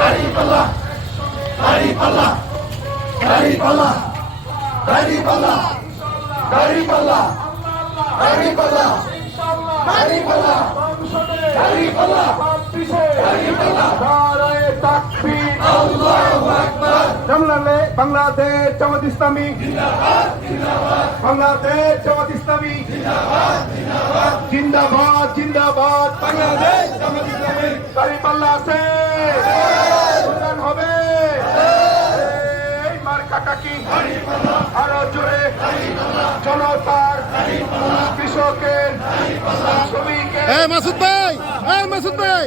দাড়িপাল্লা দাড়িপাল্লা দাড়িপাল্লা দাড়িপাল্লা দাড়িপাল্লা দাড়িপাল্লা দাড়িপাল্লা দাড়িপাল্লা দাড়িপাল্লা নারায়ে তাকবীর আল্লাহু আকবার। জামলালে বাংলাদেশ জামাত ইসলামী। বাংলাদেশ জামাত ইসলামী। জিন্দাবাদ জিন্দাবাদ। বাংলাদেশ জামাত ইসলামী। দাঁড়িপাল্লা আছে। এই মার্কাটা কি? আরও জোরে। জনতার কৃষকের শ্রমিকের। মাসুদ ভাই মাসুদ ভাই।